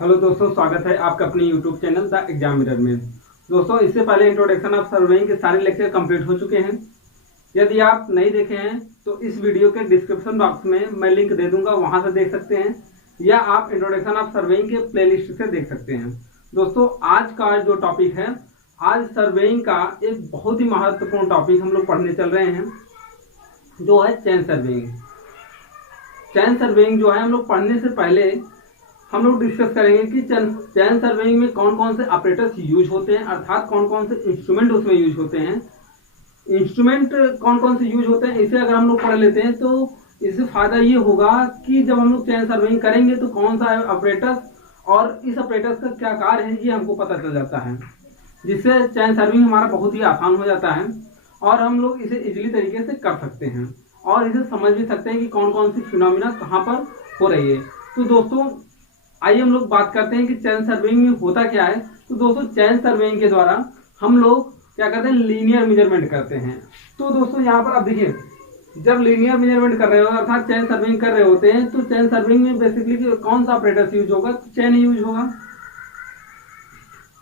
Hello दोस्तों, स्वागत है आपका अपने YouTube channel the exam mirror में। दोस्तों, इससे पहले इंट्रोडक्शन ऑफ सर्वेइंग के सारे लेक्चर कंप्लीट हो चुके हैं। यदि आप नहीं देखे हैं तो इस वीडियो के डिस्क्रिप्शन बॉक्स में मैं लिंक दे दूंगा, वहां से देख सकते हैं, या आप इंट्रोडक्शन ऑफ सर्वेइंग के प्लेलिस्ट से देख सकते हैं। दोस्तों, आज का जो टॉपिक है, आज सर्वेइंग का एक बहुत ही महत्वपूर्ण टॉपिक हम लोग पढ़ने चल रहे हैं, जो है चैन सर्वेइंग। चैन सर्वेइंग जो है, हम लोग पढ़ने से पहले हम लोग डिस्कस करेंगे कि चैन सर्वेइंग में कौन कौन से ऑपरेटर्स यूज होते हैं, अर्थात कौन कौन से इंस्ट्रूमेंट उसमें यूज होते हैं। इंस्ट्रूमेंट कौन कौन से यूज होते हैं, इसे अगर हम लोग पढ़ लेते हैं तो इससे फायदा ये होगा कि जब हम लोग चैन सर्वेइंग करेंगे तो कौन सा ऑपरेटर्स और इस ऑपरेटर्स का क्या कार्य है, ये हमको पता चल जाता है, जिससे चैन सर्विंग हमारा बहुत ही आसान हो जाता है और हम लोग इसे इजीली तरीके से कर सकते हैं और इसे समझ भी सकते हैं कि कौन कौन सी फिनोमिना कहाँ पर हो रही है। तो दोस्तों, आइए हम लोग बात करते हैं कि चैन सर्वेइंग में होता क्या है। तो दोस्तों, चैन सर्वेइंग के द्वारा हम लोग क्या करते हैं, लीनियर मेजरमेंट करते हैं। तो दोस्तों, यहाँ पर आप देखिए, जब लीनियर मेजरमेंट कर रहे हो अर्थात चैन सर्वेइंग कर रहे होते हैं, तो चैन सर्वेइंग में बेसिकली कौन सा ऑपरेटर्स यूज होगा, तो चैन यूज होगा।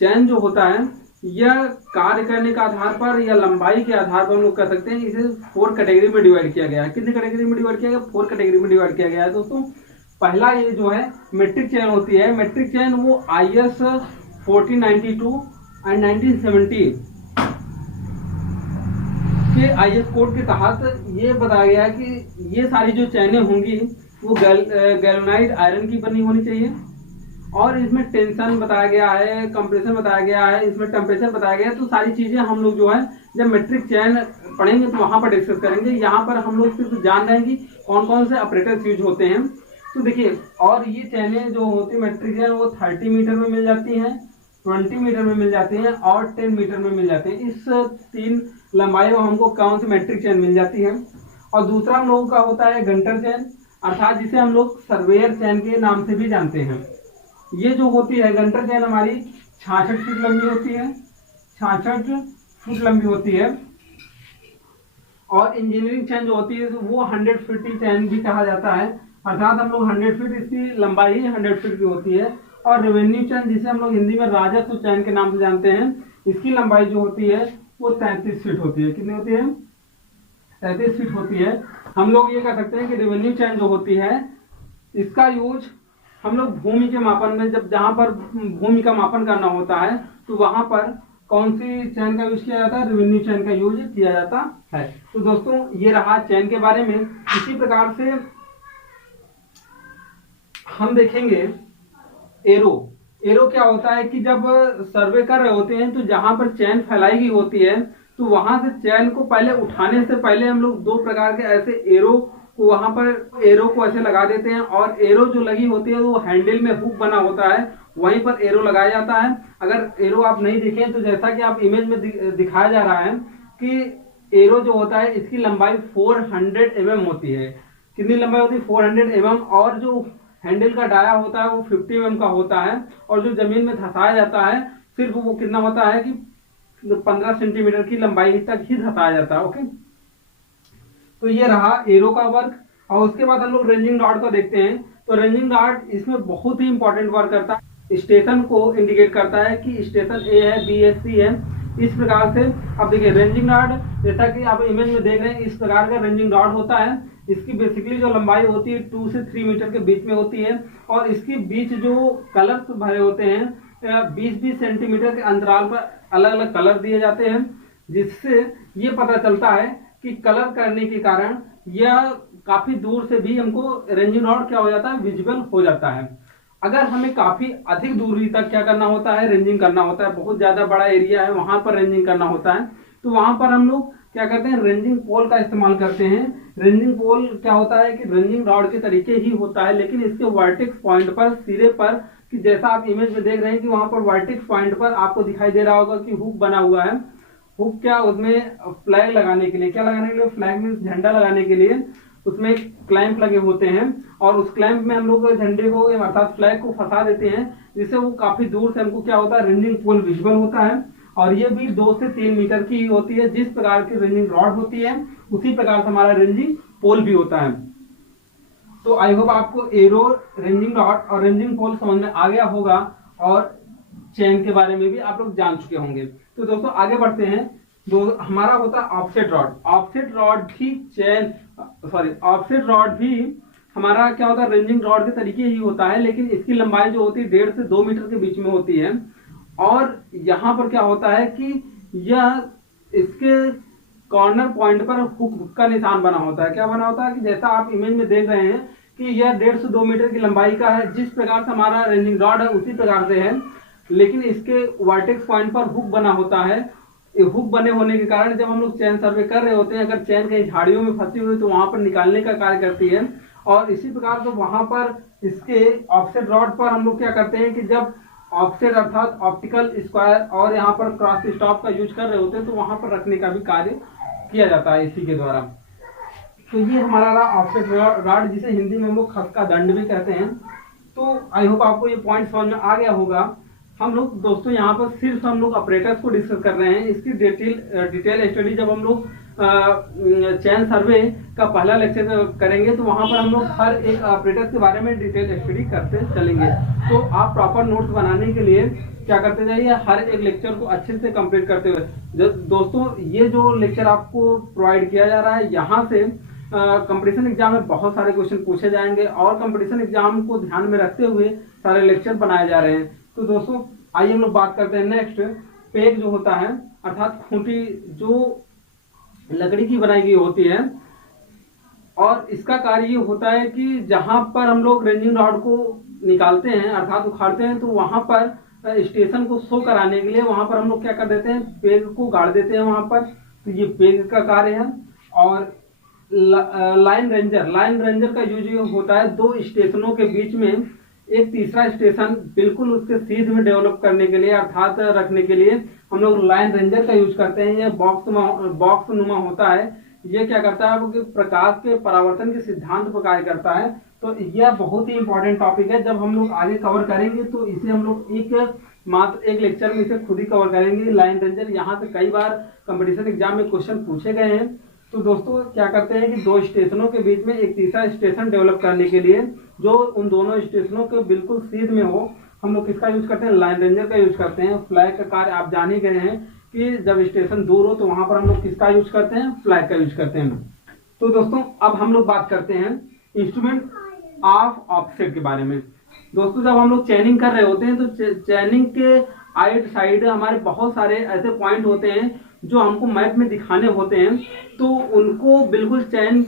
चैन जो होता है, यह कार्य करने के आधार पर या लंबाई के आधार पर हम लोग कर सकते हैं। इसे 4 कैटेगरी में डिवाइड किया गया है। कितने कैटेगरी में डिवाइड किया गया, 4 कैटेगरी में डिवाइड किया गया है। दोस्तों, पहला ये जो है मेट्रिक चैन होती है। मेट्रिक चैन वो IS 1492 एंड 1970 के IS कोड के तहत ये बताया गया है कि ये सारी जो चैनें होंगी वो गैल्वेनाइज्ड आयरन की बनी होनी चाहिए और इसमें टेंशन बताया गया है, कंप्रेशन बताया गया है, इसमें टेम्परेचर बताया गया है। तो सारी चीजें हम लोग जो है जब मेट्रिक चैन पढ़ेंगे तो वहां पर डिस्कस करेंगे। यहाँ पर हम लोग सिर्फ जान रहे हैं कि कौन कौन से ऑपरेटर्स यूज होते हैं। तो देखिए, और ये चैनें जो होती है मेट्रिक चैन, वो 30 मीटर में मिल जाती हैं, 20 मीटर में मिल जाती हैं और 10 मीटर में मिल जाती हैं। इस 3 लंबाई में हमको कौन सी मेट्रिक चैन मिल जाती है। और दूसरा हम लोगों का होता है गंटर चैन, अर्थात जिसे हम लोग सर्वेयर चैन के नाम से भी जानते हैं। ये जो होती है गंटर चैन, हमारी 66 फीट लंबी होती है, 66 फुट लंबी होती है। और इंजीनियरिंग चैन जो होती है वो 100 फीट चैन भी कहा जाता है, अर्थात हम लोग 100 फीट, इसकी लंबाई 100 फीट की होती है। और रेवेन्यू चैन, जिसे हम लोग हिंदी में राजस्व चैन के नाम से जानते हैं, इसकी लंबाई जो होती है वो 33 फीट होती है। कितनी होती है, 33 फीट होती है। हम लोग ये कह सकते हैं कि रेवेन्यू चैन जो होती है, इसका यूज हम लोग भूमि के मापन में, जब जहां पर भूमि का मापन करना होता है तो वहां पर कौन सी चैन का यूज किया जाता है, रेवेन्यू चैन का यूज किया जाता है। तो दोस्तों, ये रहा चैन के बारे में। इसी प्रकार से हम देखेंगे एरो। एरो क्या होता है कि जब सर्वे कर रहे होते हैं तो जहां पर चैन फैलाई गई होती है तो वहां से चैन को पहले उठाने से पहले हम लोग 2 प्रकार के ऐसे एरो को वहां पर एरो को ऐसे लगा देते हैं। और एरो जो लगी होती है वो हैंडल में हुक बना होता है, वहीं पर एरो लगाया जाता है। अगर एरो आप नहीं देखें तो जैसा कि आप इमेज में दिखाया जा रहा है कि एरो जो होता है इसकी लंबाई 400 mm होती है। कितनी लंबाई होती है, 400 mm। और जो हैंडल का डाया होता है वो 50 mm का होता है। और जो जमीन में धंसाया जाता है सिर्फ वो कितना होता है कि 15 सेंटीमीटर की लंबाई तक ही धंसाया जाता है। ओके, तो ये रहा एरो का वर्क। और उसके बाद हम लोग रेंजिंग रॉड को देखते हैं। तो रेंजिंग रॉड इसमें बहुत ही इंपॉर्टेंट वर्क करता है, स्टेशन को इंडिकेट करता है कि स्टेशन ए है, बी है, सी है। इस प्रकार से अब देखिए रेंजिंग रॉड, जैसा कि आप इमेज में देख रहे हैं, इस प्रकार का रेंजिंग रॉड होता है। इसकी बेसिकली जो लंबाई होती है 2 से 3 मीटर के बीच में होती है। और इसके बीच जो कलर्स भरे होते हैं 20-20 सेंटीमीटर के अंतराल पर अलग अलग कलर दिए जाते हैं, जिससे ये पता चलता है कि कलर करने के कारण यह काफी दूर से भी हमको रेंजिंग रॉड क्या हो जाता है, विजिबल हो जाता है। अगर हमें काफी अधिक दूरी तक क्या करना होता है, रेंजिंग करना होता है, बहुत ज्यादा बड़ा एरिया है वहां पर रेंजिंग करना होता है, तो वहां पर हम लोग क्या करते हैं, रेंजिंग पोल का इस्तेमाल करते हैं। रेंजिंग पोल क्या होता है कि रेंजिंग रॉड के तरीके ही होता है, लेकिन इसके वर्टेक्स पॉइंट पर, सिरे पर, कि जैसा आप इमेज में देख रहे हैं कि वहां पर वर्टेक्स पॉइंट पर आपको दिखाई दे रहा होगा कि हुक बना हुआ है। हुक क्या, उसमें फ्लैग लगाने के लिए, क्या लगाने के लिए, फ्लैग में झंडा लगाने के लिए उसमें क्लैंप लगे होते हैं। और उस क्लैंप में हम लोग झंडे को अर्थात फ्लैग को फंसा देते हैं, जिससे वो काफी दूर से हमको क्या होता है, रेंजिंग पोल विजिबल होता है। और ये भी 2 से 3 मीटर की होती है। जिस प्रकार की रेंजिंग रॉड होती है उसी प्रकार से हमारा रेंजिंग पोल भी होता है। तो आई होप आपको एरो, रेंजिंग रॉड और रेंजिंग पोल समझ में आ गया होगा और चेन के बारे में भी आप लोग जान चुके होंगे। तो दोस्तों आगे बढ़ते हैं। हमारा होता है ऑफसेट रॉड। ऑफसेट रॉड भी ऑफसेट रॉड भी हमारा क्या होता है, रेंजिंग रॉड के तरीके ही होता है, लेकिन इसकी लंबाई जो होती है 1.5 से 2 मीटर के बीच में होती है। और यहाँ पर क्या होता है कि यह इसके कॉर्नर पॉइंट पर हुक का निशान बना होता है। क्या बना होता है कि जैसा आप इमेज में देख रहे हैं कि यह 1.5 से 2 मीटर की लंबाई का है, जिस प्रकार से हमारा रेंजिंग रॉड है उसी प्रकार से है, लेकिन इसके वर्टेक्स पॉइंट पर हुक बना होता है। हुक बने होने के कारण जब हम लोग चैन सर्वे कर रहे होते हैं, अगर चैन कहीं झाड़ियों में फंसी हुई तो वहां पर निकालने का कार्य करती है। और इसी प्रकार से वहां पर इसके ऑफसेट रॉड पर हम लोग क्या करते हैं कि जब ऑफसेट अर्थात ऑप्टिकल स्क्वायर और यहाँ पर क्रॉस स्टॉप का यूज कर रहे होते हैं तो वहां पर रखने का भी कार्य किया जाता है इसी के द्वारा। तो ये हमारा रहा ऑफसेट रॉड, जिसे हिंदी में हम लोग खस का दंड भी कहते हैं। तो आई होप आपको ये पॉइंट समझ में आ गया होगा। हम लोग दोस्तों यहाँ पर सिर्फ हम लोग ऑपरेटर्स को डिस्कस कर रहे हैं। इसकी डिटेल स्टडी जब हम लोग चैन सर्वे का पहला लेक्चर करेंगे तो वहां पर हम लोग हर एक ऑपरेटर के बारे में डिटेल स्टडी करते चलेंगे। तो आप प्रॉपर नोट्स बनाने के लिए क्या करते जाइए, हर एक लेक्चर को अच्छे से कंप्लीट करते हुए। दोस्तों ये जो लेक्चर आपको प्रोवाइड किया जा रहा है, यहाँ से कंपटीशन एग्जाम में बहुत सारे क्वेश्चन पूछे जाएंगे और कंपटीशन एग्जाम को ध्यान में रखते हुए सारे लेक्चर बनाए जा रहे हैं। तो दोस्तों आइए हम लोग बात करते हैं नेक्स्ट। पेग जो होता है अर्थात खूंटी जो लकड़ी की बनाई गई होती है, और इसका कार्य ये होता है कि जहां पर हम लोग रेंजिंग रॉड को निकालते हैं अर्थात उखाड़ते हैं, तो वहां पर स्टेशन को शो कराने के लिए वहां पर हम लोग क्या कर देते हैं, पेग को गाड़ देते हैं वहां पर। तो ये पेग का कार्य है। और लाइन रेंजर का यूज होता है दो स्टेशनों के बीच में एक तीसरा स्टेशन बिल्कुल उसके सीध में डेवलप करने के लिए अर्थात रखने के लिए हम लोग लाइन रेंजर का यूज करते हैं। यह बॉक्स नुमा होता है। ये क्या करता है, वो प्रकाश के परावर्तन के सिद्धांत पर कार्य करता है। तो यह बहुत ही इंपॉर्टेंट टॉपिक है। जब हम लोग आगे कवर करेंगे तो इसे हम लोग मात्र एक लेक्चर में इसे खुद ही कवर करेंगे। लाइन रेंजर यहाँ से कई बार कंपटीशन एग्जाम में क्वेश्चन पूछे गए हैं। तो दोस्तों क्या करते हैं कि दो स्टेशनों के बीच में एक तीसरा स्टेशन डेवलप करने के लिए जो उन दोनों स्टेशनों के बिल्कुल सीध में हो, हम लोग किसका यूज करते हैं, लाइन रेंजर का यूज करते हैं। फ्लैग का कार्य आप जान ही गए हैं कि जब स्टेशन दूर हो तो वहां पर हम लोग किसका यूज करते हैं, फ्लैग का यूज करते हैं। तो दोस्तों अब हम लोग बात करते हैं इंस्ट्रूमेंट ऑफ ऑफसेट के बारे में। दोस्तों जब हम लोग चैनिंग कर रहे होते हैं तो चैनिंग के आइट साइड हमारे बहुत सारे ऐसे पॉइंट होते हैं जो हमको मैप में दिखाने होते हैं। तो उनको बिल्कुल चैन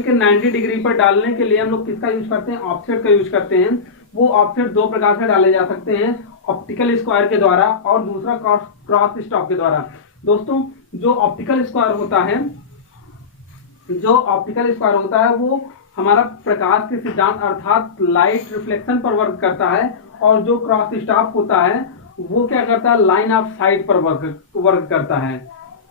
के 90 डिग्री पर डालने के लिए हम लोग किसका यूज करते हैं, ऑफसेट का यूज करते हैं। वो ऑफसेट दो प्रकार से डाले जा सकते हैं, ऑप्टिकल स्क्वायर के द्वारा और दूसरा क्रॉस स्टॉक के द्वारा। दोस्तों जो ऑप्टिकल स्क्वायर होता है वो हमारा प्रकाश के सिद्धांत अर्थात लाइट रिफ्लेक्शन पर वर्क करता है, और जो क्रॉस स्टॉक होता है वो क्या करता है, लाइन ऑफ साइट पर वर्क करता है।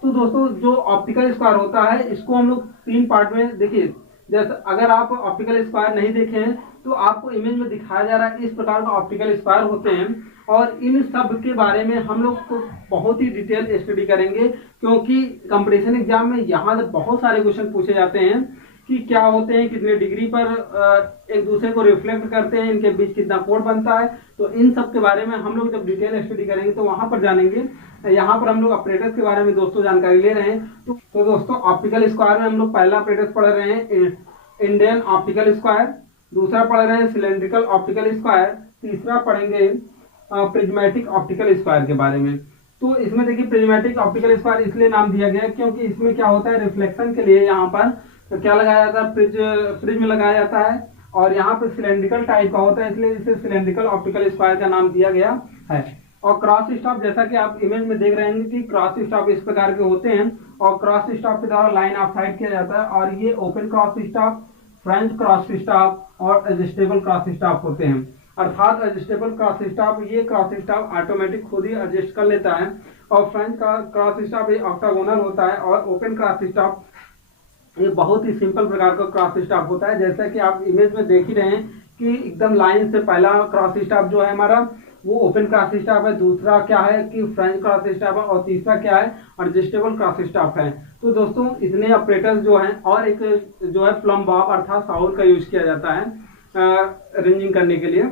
तो दोस्तों जो ऑप्टिकल स्क्वायर होता है इसको हम लोग 3 पार्ट में देखिए। जैसे अगर आप ऑप्टिकल स्क्वायर नहीं देखे हैं तो आपको इमेज में दिखाया जा रहा है, इस प्रकार का ऑप्टिकल स्क्वायर होते हैं। और इन सब के बारे में हम लोग तो बहुत ही डिटेल स्टडी करेंगे, क्योंकि कंपटीशन एग्जाम में यहाँ से बहुत सारे क्वेश्चन पूछे जाते हैं कि क्या होते हैं, कितने डिग्री पर एक दूसरे को रिफ्लेक्ट करते हैं, इनके बीच कितना कोण बनता है। तो इन सब के बारे में हम लोग जब डिटेल स्टडी करेंगे तो वहां पर जानेंगे। यहाँ पर हम लोग ऑपरेटर्स के बारे में दोस्तों जानकारी ले रहे हैं। तो दोस्तों ऑप्टिकल स्क्वायर में हम लोग पहला ऑपरेटर्स पढ़ रहे हैं इंडियन ऑप्टिकल स्क्वायर, दूसरा पढ़ रहे हैं सिलेंड्रिकल ऑप्टिकल स्क्वायर, तीसरा पढ़ेंगे प्रिज्मेटिक ऑप्टिकल स्क्वायर के बारे में। तो इसमें देखिए प्रिज्मेटिक ऑप्टिकल स्क्वायर इसलिए नाम दिया गया क्योंकि इसमें क्या होता है, रिफ्लेक्शन के लिए यहाँ पर तो क्या लगाया जाता है, प्रिज्म लगाया जाता है, और यहाँ पे सिलेंड्रिकल टाइप का होता है इसलिए इसे सिलेंड्रिकल ऑप्टिकल स्क्वायर का नाम दिया गया है। और क्रॉस स्टॉप जैसा कि आप इमेज में देख रहे हैं कि क्रॉस स्टॉप इस प्रकार के होते हैं, और क्रॉस स्टॉप के द्वारा लाइन ऑफ साइट किया जाता है। और ये open cross stop, French cross stop और एडजस्टेबल क्रॉस स्टॉप होते हैं। अर्थात एडजस्टेबल क्रॉस स्टॉप, ये क्रॉस स्टॉप ऑटोमेटिक खुद ही एडजस्ट कर लेता है, और फ्रेंच क्रॉस स्टॉप ये ऑक्टागोनल होता है, और ओपन क्रॉस स्टॉप ये बहुत ही सिंपल प्रकार का क्रॉस स्टॉप होता है। जैसा कि आप इमेज में देख ही रहे हैं कि एकदम लाइन से पहला क्रॉस स्टॉप जो है हमारा वो ओपन क्रॉस स्टाफ है, दूसरा क्या है कि फ्रेंच क्रॉस स्टाफ है, और तीसरा क्या है एडजस्टेबल क्रॉस स्टाफ है। तो दोस्तों इतने ऑपरेटर्स जो हैं, और एक जो है प्लम बॉब अर्थात साहुर का यूज किया जाता है रेंजिंग करने के लिए,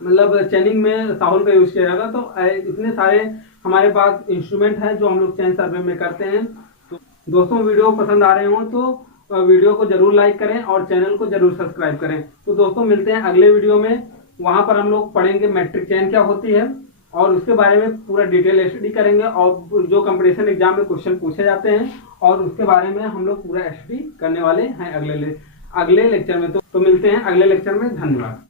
मतलब चेनिंग में साहुल का यूज किया जाता है। तो इतने सारे हमारे पास इंस्ट्रूमेंट हैं जो हम लोग चेन सर्वे में करते हैं। तो दोस्तों वीडियो पसंद आ रहे हो तो वीडियो को जरूर लाइक करें और चैनल को जरूर सब्सक्राइब करें। तो दोस्तों मिलते हैं अगले वीडियो में, वहां पर हम लोग पढ़ेंगे मैट्रिक चेन क्या होती है और उसके बारे में पूरा डिटेल स्टडी करेंगे, और जो कंपटीशन एग्जाम में क्वेश्चन पूछे जाते हैं और उसके बारे में हम लोग पूरा स्टडी करने वाले हैं अगले लेक्चर में। तो मिलते हैं अगले लेक्चर में। धन्यवाद।